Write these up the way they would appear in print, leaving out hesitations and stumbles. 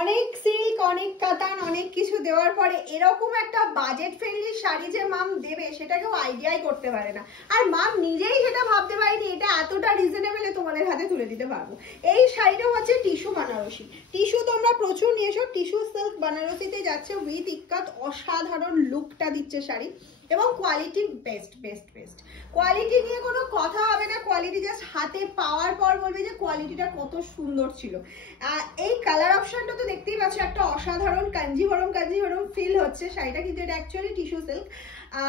অনেক সিল্ক, অনেক কাতান, অনেক কিছু দেওয়ার পরে এরকম একটা বাজেট ফ্রেন্ডলি শাড়ি যে মাম দেবে সেটা কেউ আইডিয়াই করতে পারে না। আর মাম নিজেই সেটা ভাবতে পারিনি এটা এতটা রিজনেবলে তোমাদের হাতে তুলে দিতে পারবো। এই শাড়িটা হচ্ছে টিস্যু বানারসি। টিস্যু তোমরা প্রচুর নিয়েছো, টিস্যু সিল্ক বানারসিতে যাচ্ছে উইথ ইক্কাত। অসাধারণ লুকটা দিচ্ছে শাড়ি এবং quality best best best. Quality নিয়ে কোনো কথা হবে না, কোয়ালিটি জাস্ট হাতে পাওয়ার পর বলবে যে কোয়ালিটিটা কত সুন্দর ছিল। এই কালার অপশনটা তো দেখতেই পাচ্ছ, একটা অসাধারণ কাঞ্জিভরম ফিল হচ্ছে শাড়িটা, কিন্তু এটা অ্যাকচুয়ালি টিস্যু সিল্ক।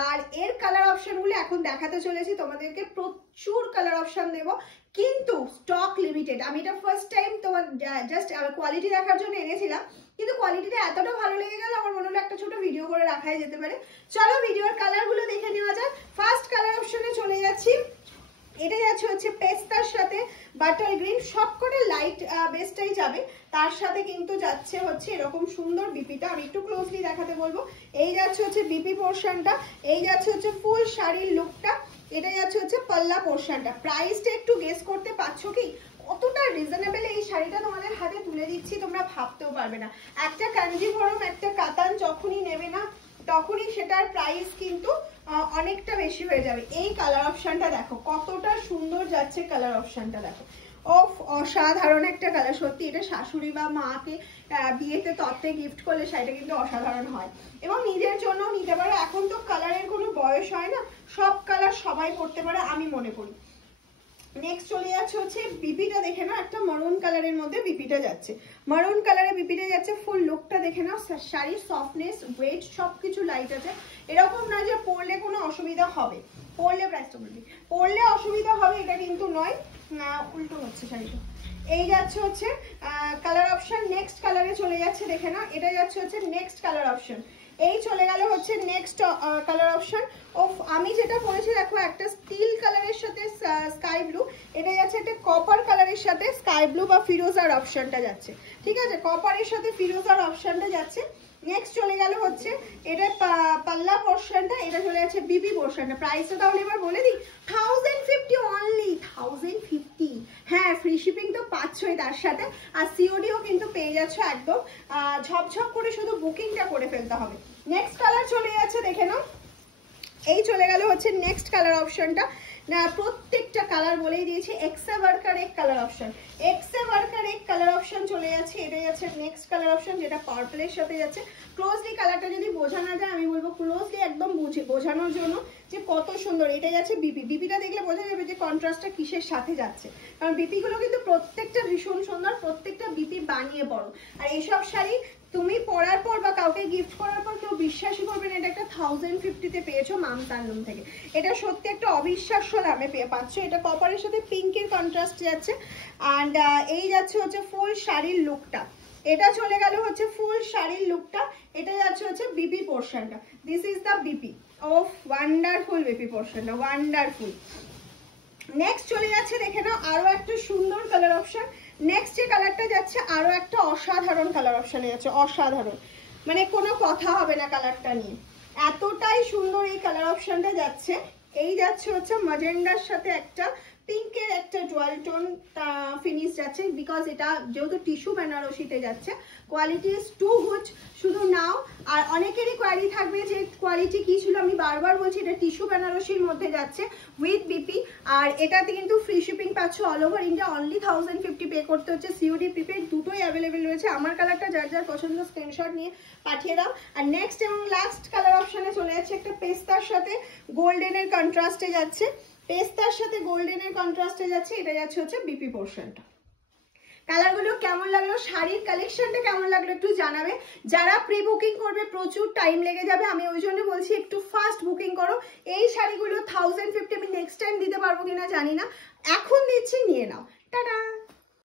আর এর কালার অপশনগুলো এখন দেখাতে চলেছি তোমাদেরকে, প্রচুর কালার অপশন দেবো কিন্তু স্টক লিমিটেড। আমি এটা ফার্স্ট টাইম তোমার জাস্ট কোয়ালিটি দেখার জন্য এনেছিলাম, কিন্তু কোয়ালিটিটা এতটা ভালো লেগে গেল আমার মনে হলো একটা ছোট ভিডিও করে রাখাই যেতে পারে। চলো ভিডিওর কালারগুলো দেখে নেওয়া যাক। ফার্স্ট কালার অপশনে চলে যাচ্ছি। এটা যাচ্ছে হচ্ছে পেস্তার সাথে বাটার গ্রিন, সবকটা লাইট বেসটাই যাবে। তার সাথে কিন্তু যাচ্ছে হচ্ছে এরকম সুন্দর বিপিটা, আমি একটু ক্লোজলি দেখাতে বলবো। এই যাচ্ছে হচ্ছে বিপি পোর্শনটা, এই যাচ্ছে হচ্ছে ফুল শাড়ির লুকটা, এটা যাচ্ছে হচ্ছে পাল্লা পোর্শনটা। প্রাইসটা একটু গেস করতে পারছো কি কতটা রিজনেবল এই শাড়িটা তোমাদের হাতে তুলে দিচ্ছি, তোমরা ভাবতেও পারবে না। একটা কাঞ্জিভরম একটা কাতান যখনই নেবে না তখনই সেটার প্রাইস কিন্তু অনেকটা বেশি হয়ে যাবে। এই কালার অপশনটা দেখো কতটা সুন্দর যাচ্ছে, কালার অপশনটা দেখো অসাধারণ একটা কালার। সত্যি এটা শাশুড়ি বা মাকে বিয়েতে তত্ত্বে গিফট করলে শাড়িটা কিন্তু অসাধারণ হয়, এবং নিজের জন্য নিতে পারো। এখন তো কালারের কোনো বয়স হয় না, সব কালার সবাই পরতে পারে আমি মনে করি। নেক্সট চলে যাচ্ছে হচ্ছে বিপিটা দেখে নাও, একটা মারুন কালারের মধ্যে বিপিটা যাচ্ছে, মারুন কালারে বিপিটা যাচ্ছে। ফুল লুকটা দেখে নাও, শাড়ির সফটনেস ওয়েট সবকিছু লাইট আছে। এরকম নয় যে পরলে কোনো অসুবিধা হবে, পরলে প্রাইসটা বলবি পরলে অসুবিধা হবে এটা কিন্তু নয়, উল্টো হচ্ছে শাড়িটা। এই যাচ্ছে হচ্ছে কালার অপশন। নেক্সট কালারে চলে যাচ্ছে দেখে নাও, এটা যাচ্ছে হচ্ছে নেক্সট কালার অপশন। এই চলে গেল হচ্ছে নেক্সট কালার অপশন। আমি যেটা পরেছি দেখো, একটা স্টিল কালারের সাথে স্কাই ব্লু, এটা যাচ্ছে একটা কপার কালারের সাথে স্কাই ব্লু বা ফিরোজার অপশনটা যাচ্ছে, ঠিক আছে, কপারের সাথে ফিরোজার অপশনটা যাচ্ছে। নেক্সট চলে গেল হচ্ছে এটা পাল্লা পোর্শনটা, এটা চলে যাচ্ছে বিপি পোর্শনটা। প্রাইসটা তাহলে এবার বলে দিই, 1050 অনলি, 1050। হ্যাঁ, ফ্রি শিপিং তো পাচ্ছই তার সাথে, আর সিওডিও কিন্তু পেয়ে যাচ্ছ একদম ঝপঝপ করে, শুধু বুকিংটা করে ফেলতে হবে। নেক্সট কালার চলে যাচ্ছে দেখে নাও, এই চলে গেল হচ্ছে নেক্সট কালার অপশনটা। না প্রত্যেকটা কালার বলেই দিয়েছি, এক্সে ওয়ার্কার এক কালার অপশন, এক্সে ওয়ার্কার এক কালার অপশন চলে যাচ্ছে। এটা যাচ্ছে নেক্সট কালার অপশন, যেটা পার্পলের সাথে যাচ্ছে। ক্লোজলি কালারটা যদি বোঝানো যায়, আমি বলবো ক্লোজলি একদম বোঝানোর জন্য যে কত সুন্দর। এটা যাচ্ছে বিপি, বিপিটা দেখলে বোঝা যাবে যে কন্ট্রাস্টটা কিসের সাথে যাচ্ছে, কারণ বিপিগুলো কিন্তু প্রত্যেকটা ভীষণ সুন্দর, প্রত্যেকটা বিপি বানিয়ে পড়ো। আর এইসব শাড়ি তুমি পরার পর বা কাউকে গিফট করার পর কেউ বিশ্বাসই করবে না এটা একটা 1050-তে পেয়েছো মাম তানলুম থেকে। এটা সত্যি একটা অবিশ্বাস্য দামে পাচ্ছ। এটা কপারের সাথে পিঙ্কের কন্ট্রাস্ট যাচ্ছে। অ্যান্ড এই যাচ্ছে হচ্ছে ফুল শাড়ির লুকটা, এটা চলে গেল হচ্ছে ফুল শাড়ির লুকটা। এটা যাচ্ছে হচ্ছে বিপি পোর্শনটা, this is the BP. Of wonderful BP পোর্শনটা, ওয়ান্ডারফুল। নেক্সট চলে যাচ্ছে দেখে নাও আরো একটা সুন্দর কালার অপশন। নেক্সট যে কালারটা যাচ্ছে আরো একটা অসাধারণ কালার অপশনে যাচ্ছে, অসাধারণ, মানে কোনো কথা হবে না কালারটা নিয়ে, এতটাই সুন্দর এই কালার অপশনটা যাচ্ছে। এই যাচ্ছে হচ্ছে ম্যাজেন্ডার সাথে একটা পিঙ্কের একটা ডুয়াল টোন ফিনিশ যাচ্ছে, বিকজ এটা যেহেতু টিস্যু বেনারসিতে যাচ্ছে। কোয়ালিটি ইজ টু গুড, শুধু নাও। আর অনেকেরই কোয়ারি থাকবে যে কোয়ালিটি কি ছিল, আমি বারবার বলছি এটা টিস্যু বেনারসির মধ্যে যাচ্ছে উইথ বিপি। আর এটাতে কিন্তু ফ্রি শিপিং পাচ্ছ all over India, only 1050 pay করতে হচ্ছে। সিওডি প্রিপেড দুটোই অ্যাভেলেবেল রয়েছে। আমার কালারটা যার যার পছন্দ স্ক্রিনশট নিয়ে পাঠিয়ে দাও। আর নেক্সট এবং লাস্ট কালার অপশনে চলে যাচ্ছে একটা পেস্তার সাথে গোল্ডেনের কন্ট্রাস্টে যাচ্ছে, পেস্তার সাথে গোল্ডেনের কন্ট্রাস্টে যাচ্ছে। এটা যাচ্ছে হচ্ছে বিপি পোর্শনটা। কালারগুলো কেমন লাগলো, শাড়ির কালেকশনটা কেমন লাগলো একটু জানাবে। যারা প্রি বুকিং করবে প্রচুর টাইম লেগে যাবে, আমি ওই জন্য বলছি একটু ফাস্ট বুকিং করো। এই শাড়িগুলো 1050 আমি নেক্সট টাইম দিতে পারবো কিনা জানি না, এখন দিচ্ছি, নিয়ে নাও। টাটা।